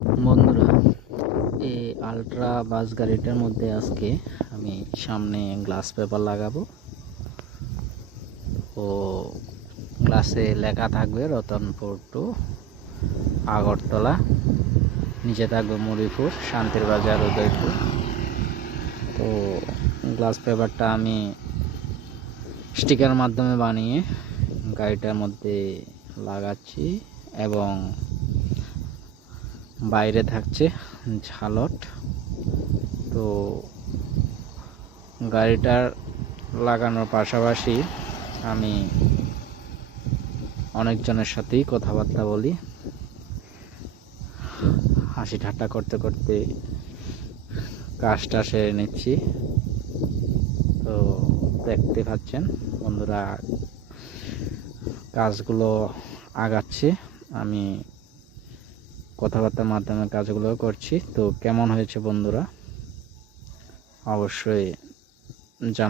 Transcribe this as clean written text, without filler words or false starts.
বন্ধুরা, এই আলট্রা বাস গাড়িটার মধ্যে আজকে আমি সামনে গ্লাস পেপার লাগাবো। ও গ্লাসে লেখা থাকবে রতনপুর টু আগরতলা, নিচে থাকবে মুড়িপুর, শান্তির বাজার, উদয়পুর। তো গ্লাস পেপারটা আমি স্টিকার মাধ্যমে বানিয়ে গাড়িটার মধ্যে লাগাচ্ছি এবং বাইরে থাকছে ঝালট। তো গাড়িটার লাগানোর পাশাপাশি আমি অনেকজনের সাথেই কথাবার্তা বলি, হাসি ঠাট্টা করতে করতে কাজটা সেরে নিচ্ছি। তো দেখতে পাচ্ছেন বন্ধুরা, কাজগুলো আগাচ্ছে, আমি কথাবার্তার মাধ্যমে কাজগুলো করছি। তো কেমন হয়েছে বন্ধুরা অবশ্যই জানাবেন।